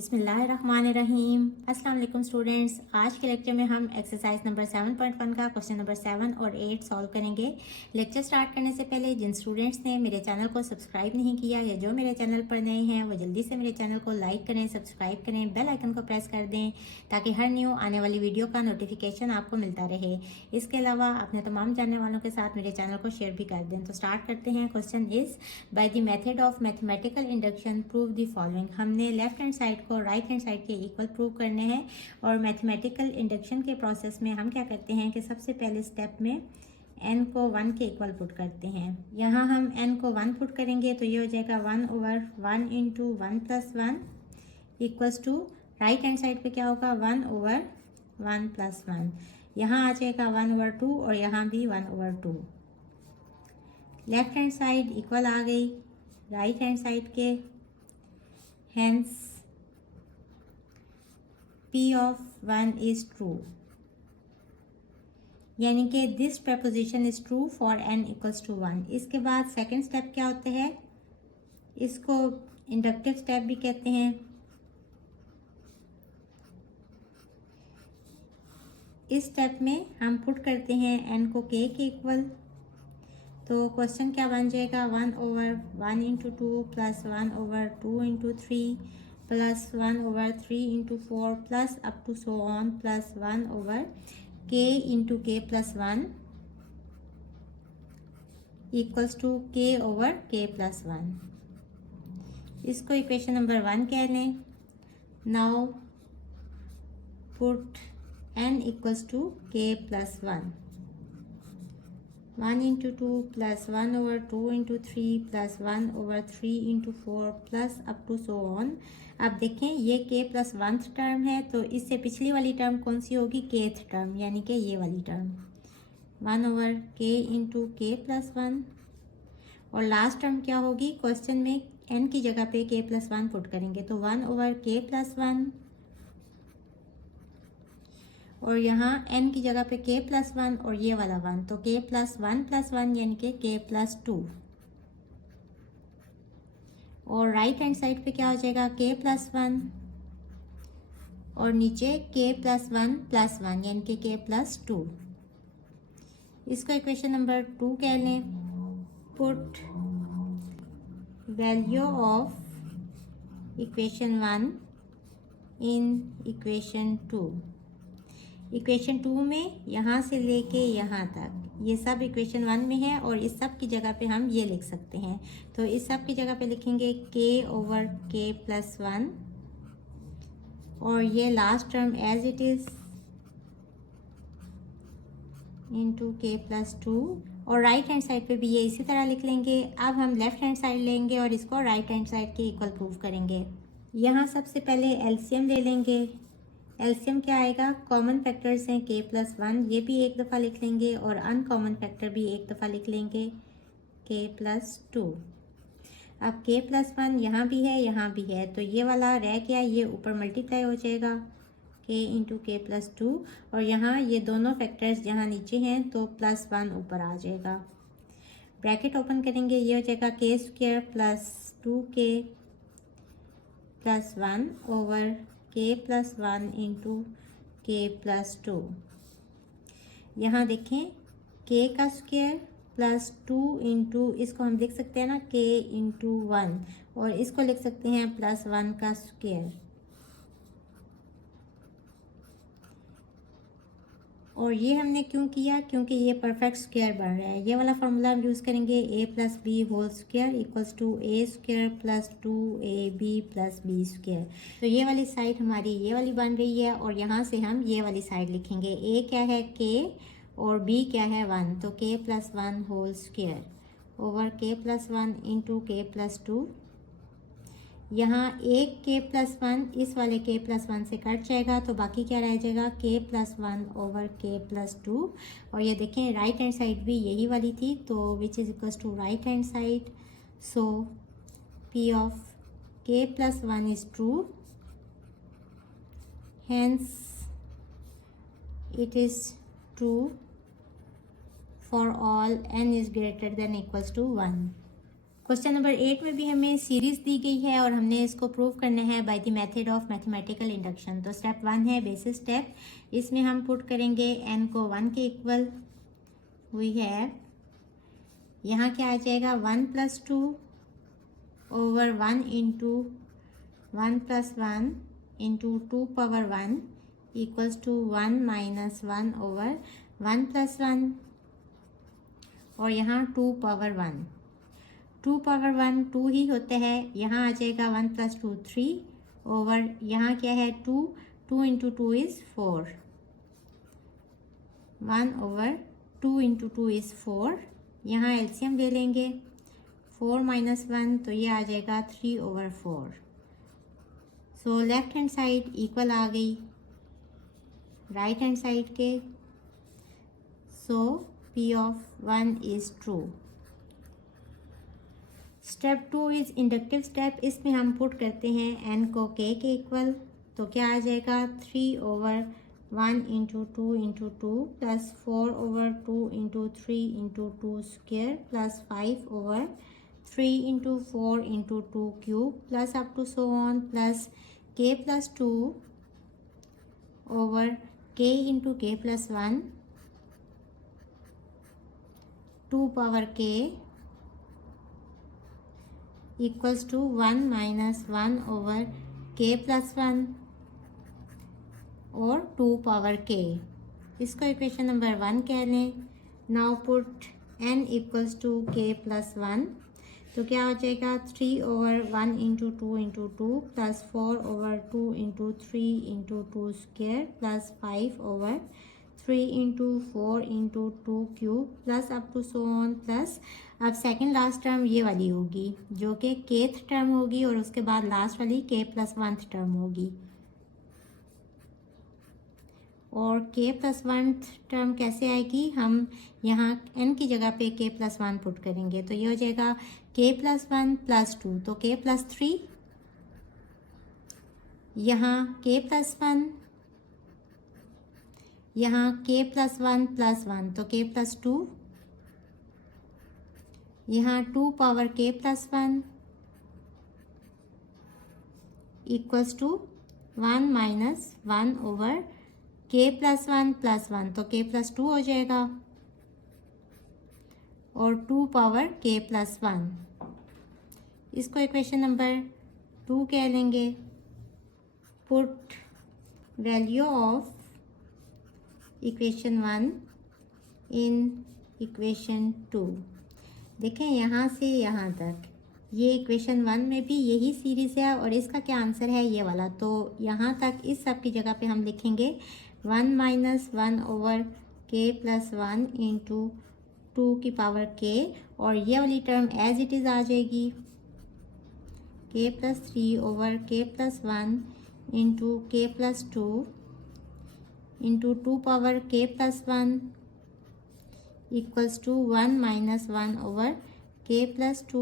बिस्मिल्लाहिर्रहमानिर्रहीम। अस्सलाम वालेकुम स्टूडेंट्स। आज के लेक्चर में हम एक्सरसाइज नंबर 7.1 का क्वेश्चन नंबर 7 और 8 सॉल्व करेंगे। लेक्चर स्टार्ट करने से पहले जिन स्टूडेंट्स ने मेरे चैनल को सब्सक्राइब नहीं किया या जो मेरे चैनल पर नए हैं वो जल्दी से मेरे चैनल को लाइक करें, सब्सक्राइब करें, बेल आइकन को प्रेस कर दें ताकि हर न्यू आने वाली वीडियो का नोटिफिकेशन आपको मिलता रहे। इसके अलावा अपने तमाम जानने वालों के साथ मेरे चैनल को शेयर भी कर दें। तो स्टार्ट करते हैं। Question is by the method of mathematical induction prove the following. हमने लेफ्ट हैंड साइड को राइट हैंड साइड के इक्वल प्रूव करने हैं और मैथमेटिकल इंडक्शन के प्रोसेस में हम क्या करते हैं कि सबसे पहले स्टेप में n को 1 के इक्वल पुट करते हैं। यहाँ हम n को 1 पुट करेंगे तो ये हो जाएगा 1/1 into 1 + 1 equals to right hand side पे क्या होगा 1/1 + 1। यहाँ आ जाएगा 1/2 और यहाँ भी 1/2। लेफ्ट हैंड साइड इक्वल आ गई राइट हैंड साइड के, hence P of 1 is true, यानी कि this proposition is true for n equals to 1। इसके बाद सेकंड स्टेप क्या होता है, इसको इंडक्टिव स्टेप भी कहते हैं। इस स्टेप में हम पुट करते हैं n को k के इक्वल। तो क्वेश्चन क्या बन जाएगा 1/1 into 2 plus 1/2 into 3 plus 1/3 into 4 plus up to so on plus 1/k into k plus 1 equals to k/k plus 1। इसको इक्वेशन नंबर 1 कह लें। Now put n equals to k plus 1। 1 into 2 plus 1/2 into 3 plus 1/3 into 4 plus up to so on. अब देखें ये k plus 1th term है तो इससे पिछली वाली टर्म कौन सी होगी, kth टर्म, यानी कि ये वाली term 1/k into k plus 1। और लास्ट टर्म क्या होगी, क्वेश्चन में n की जगह पे k प्लस 1 पुट करेंगे तो 1/k प्लस 1 और यहाँ n की जगह पे k प्लस 1 और ये वाला 1 तो k प्लस 1 प्लस 1 यानी कि k प्लस 2। और राइट हैंड साइड पे क्या हो जाएगा k प्लस 1 और नीचे k प्लस 1 प्लस 1 यानी कि k प्लस 2। इसको इक्वेशन नंबर 2 कह लें। Put value of equation 1 in equation 2। Equation 2 में यहाँ से लेके यहाँ तक ये सब इक्वेशन 1 में है और इस सब की जगह पे हम ये लिख सकते हैं। तो इस सब की जगह पे लिखेंगे k/k प्लस 1 और ये last term as it is into k plus 2 और राइट हैंड साइड पे भी ये इसी तरह लिख लेंगे। अब हम लेफ्ट हैंड साइड लेंगे और इसको राइट हैंड साइड के इक्वल प्रूव करेंगे। यहाँ सबसे पहले एलसीएम ले लेंगे। एलसीएम क्या आएगा, कॉमन फैक्टर्स हैं k प्लस 1, ये भी एक दफ़ा लिख लेंगे और अनकॉमन फैक्टर भी एक दफ़ा लिख लेंगे k प्लस 2। अब k प्लस 1 यहाँ भी है यहाँ भी है तो ये वाला रह गया, ये ऊपर मल्टीप्लाई हो जाएगा k इंटू k प्लस 2 और यहाँ ये दोनों फैक्टर्स यहाँ नीचे हैं तो प्लस 1 ऊपर आ जाएगा। ब्रैकेट ओपन करेंगे, ये हो जाएगा k² plus 2k plus 1 over k plus 1 into k plus 2। यहाँ देखें k का स्क्वायर प्लस 2 इंटू, इसको हम लिख सकते हैं ना k इंटू 1 और इसको लिख सकते हैं प्लस 1 का स्क्वायर। और ये हमने क्यों किया, क्योंकि ये परफेक्ट स्क्वायर बन रहा है। ये वाला फार्मूला हम यूज़ करेंगे a plus b whole square equals to a² plus 2ab plus b²। तो ये वाली साइड हमारी ये वाली बन रही है और यहाँ से हम ये वाली साइड लिखेंगे। a क्या है k और b क्या है 1 तो k plus 1 whole square over k plus 1 into k plus 2। यहाँ एक k प्लस 1 इस वाले k प्लस 1 से कट जाएगा तो बाकी क्या रह जाएगा k plus 1 over k plus 2। और ये देखें राइट हैंड साइड भी यही वाली थी तो which is equals to right hand side. So p of k plus 1 is true, hence it is true for all n is greater than equals to 1। Question number 8 में भी हमें series दी गई है और हमने इसको प्रूव करना है by the method of mathematical induction. तो स्टेप 1 है बेसिस स्टेप। इसमें हम पुट करेंगे n को 1 के इक्वल। वी हैव, यहाँ क्या आ जाएगा 1 + 2 over 1 into 1 + 1 into 2 power 1 equals to 1 - 1 over 1 + 1 और यहाँ 2 पावर 1। 2 पावर 1 2 ही होते हैं, यहाँ आ जाएगा 1 + 2 3 ओवर यहाँ क्या है 2, 2 into 2 is 4, 1 over 2 into 2 is 4। यहाँ एलसीएम ले लेंगे 4 - 1 तो ये आ जाएगा 3 over 4। So left hand side equal आ गई राइट हैंड साइड के। So P of 1 is true. Step 2 is inductive step. इसमें हम पुट करते हैं n को k के इक्वल। तो क्या आ जाएगा 3 over 1 into 2 into 2 plus 4 over 2 into 3 into 2 square plus 5 over 3 into 4 into 2 cube plus up to so on plus k + 2 over k into k + 1 2 power k equals to 1 - 1 over k + 1 और 2 power k। इसको equation number 1 कह लें। Now put n equals to k + 1। तो क्या हो जाएगा 3 over 1 into 2 into 2 plus 4 over 2 into 3 into 2 square plus 5 over 3 into 4 into 2 cube plus up to so on plus अब second last term ये वाली होगी जो कि kth टर्म होगी और उसके बाद लास्ट वाली k + 1th टर्म होगी। और k + 1th टर्म कैसे आएगी, हम यहाँ n की जगह पे k + 1 पुट करेंगे तो ये हो जाएगा k + 1 + 2 तो k + 3, यहाँ k + 1, यहाँ k + 1 + 1 तो k + 2, यहाँ 2 power k + 1 equals to 1 - 1 over k + 1 + 1 तो k + 2 हो जाएगा और 2 पावर k + 1। इसको इक्वेशन नंबर 2 कह लेंगे। Put value of equation 1 in equation 2। देखें यहाँ से यहाँ तक ये इक्वेशन 1 में भी यही सीरीज़ है और इसका क्या आंसर है ये वाला। तो यहाँ तक इस सब की जगह पे हम लिखेंगे 1 - 1 ओवर k + 1 इंटू 2 की पावर k और ये वाली टर्म एज इट इज़ आ जाएगी k + 3 over k + 1 into k + 2 into 2 power k + 1 equals to 1 - 1 over k + 2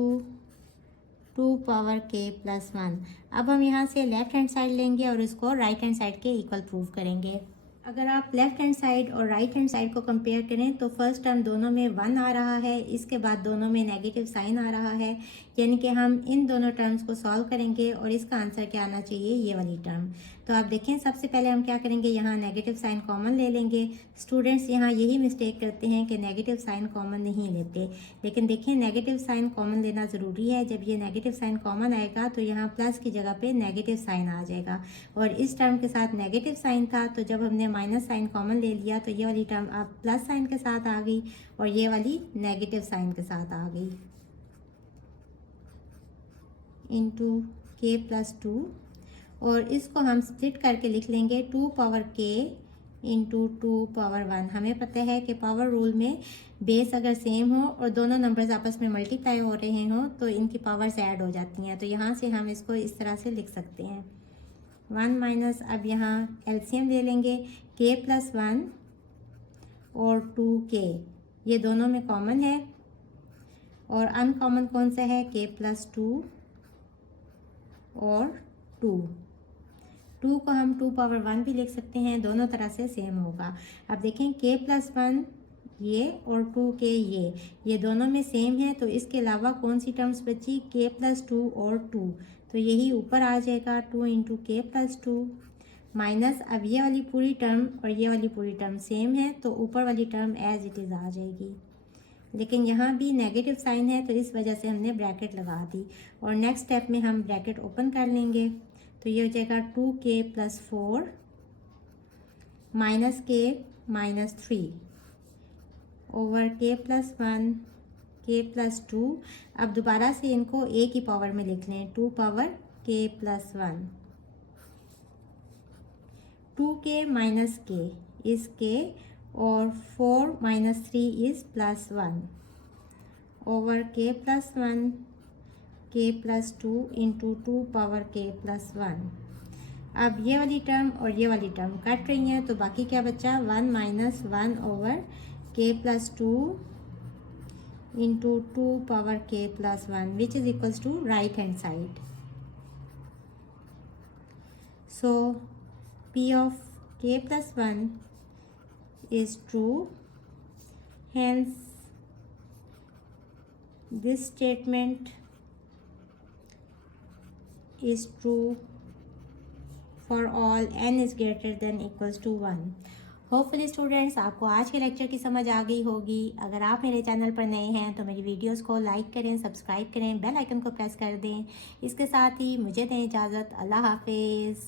2 power k + 1। अब हम यहाँ से लेफ्ट हैंड साइड लेंगे और इसको राइट हैंड साइड के इक्वल प्रूव करेंगे। अगर आप लेफ्ट हैंड साइड और राइट हैंड साइड को कंपेयर करें तो फर्स्ट टर्म दोनों में 1 आ रहा है, इसके बाद दोनों में नेगेटिव साइन आ रहा है, यानी कि हम इन दोनों टर्म्स को सॉल्व करेंगे और इसका आंसर क्या आना चाहिए ये वाली टर्म। तो आप देखें सबसे पहले हम क्या करेंगे, यहाँ नेगेटिव साइन कॉमन ले लेंगे। स्टूडेंट्स यहाँ यही मिस्टेक करते हैं कि नेगेटिव साइन कॉमन नहीं लेते, लेकिन देखें नेगेटिव साइन कॉमन लेना ज़रूरी है। जब ये नेगेटिव साइन कॉमन आएगा तो यहाँ प्लस की जगह पे नेगेटिव साइन आ जाएगा और इस टर्म के साथ नेगेटिव साइन था तो जब हमने माइनस साइन कॉमन ले लिया तो ये वाली टर्म अब प्लस साइन के साथ आ गई और ये वाली नेगेटिव साइन के साथ आ गई इंटू k + 2 और इसको हम स्प्लिट करके लिख लेंगे 2 पावर k इंटू 2 पावर 1। हमें पता है कि पावर रूल में बेस अगर सेम हो और दोनों नंबर्स आपस में मल्टीप्लाई हो रहे हों तो इनकी पावर्स ऐड हो जाती हैं। तो यहाँ से हम इसको इस तरह से लिख सकते हैं 1 माइनस, अब यहाँ एलसीएम ले लेंगे k + 1 और 2k, ये दोनों में कॉमन है और अनकॉमन कौन सा है k + 2 और 2 को हम 2 पावर 1 भी लिख सकते हैं, दोनों तरह से सेम होगा। अब देखें k + 1 ये और 2 के ये दोनों में सेम है, तो इसके अलावा कौन सी टर्म्स बची, k प्लस 2 और 2, तो यही ऊपर आ जाएगा 2 इंटू के प्लस 2 माइनस, अब ये वाली पूरी टर्म और ये वाली पूरी टर्म सेम है, तो ऊपर वाली टर्म एज इट इज़ आ जाएगी, लेकिन यहाँ भी नेगेटिव साइन है तो इस वजह से हमने ब्रैकेट लगा दी। और नेक्स्ट स्टेप में हम ब्रैकेट ओपन कर लेंगे, तो ये हो जाएगा 2k plus 4 minus k minus 3 over k plus 1 k plus 2। अब दोबारा से इनको a की पावर में लिख लें, 2 power k plus 1, 2k minus k is k और 4 minus 3 is plus 1 over k plus 1 k plus 2 into 2 power k plus 1। अब ये वाली टर्म और ये वाली टर्म कट रही हैं, तो बाकी क्या बचा, 1 minus 1 over k plus 2 into 2 power k plus 1 which is equals to right hand side. So p of k plus 1 is true, hence this statement is true for all n is greater than equals to 1। Hopefully students आपको आज के lecture की समझ आ गई होगी। अगर आप मेरे चैनल पर नए हैं तो मेरी वीडियोस को लाइक करें, सब्सक्राइब करें, बेल आइकन को प्रेस कर दें। इसके साथ ही मुझे दें इजाज़त। अल्लाह हाफिज़।